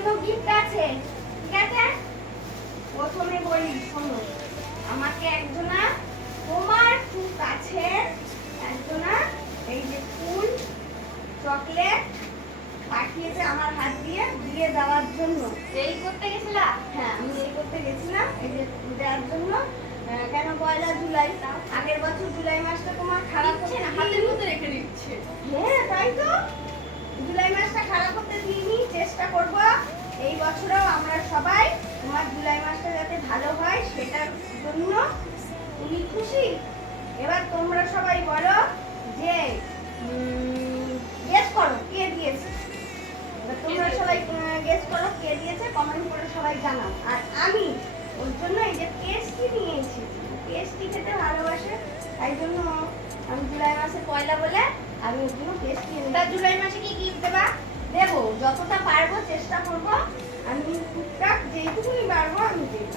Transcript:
জন্য গিফট আছে, ঠিক আছে? প্রথমে বলি শোনো, আমাকে একজনা তোমার খুব কাছের একজনা এই যে ফুল চকলেট পাঠিয়েছে আমার হাত দিয়ে দিয়ে দেওয়ার জন্য। এই করতে গেছিলা? হ্যাঁ, আমি এই করতে গেছিলাম এই যে দেওয়ার জন্য। কেন পয়লা জুলাই, আগের বছর জুলাই মাসটা তোমার খারাপ হচ্ছে না, হাতের মধ্যে রেখে দিচ্ছে। হ্যাঁ তাই তো, জুলাই মাসটা খারাপ করতে দিইনি, চেষ্টা করব এই বছরও আমরা সবাই তোমার জুলাই মাসটা যাতে ভালো হয় সেটার জন্য। তুমি খুশি? এবার তোমরা সবাই বলো যে গেস করো কে দিয়েছে। এবার তোমরা সবাই গেস করো কে দিয়েছে, কমেন্ট করে সবাই জানাও। আর আমি ওর জন্য এই যে পেস্ট্রি নিয়ে এসেছি, পেস্ট্রি খেতে ভালোবাসে তাই জন্য আমি জুলাই মাসে পয়লা বলে আমি ওর জন্য পেস্ট্রি এনেছি। তা জুলাই মাসে কি গিফট দেবা? দেবো, যতটা পারবো চেষ্টা করবো, আমি টুকটাক যেইটুকুনি পারবো আমি দেবো।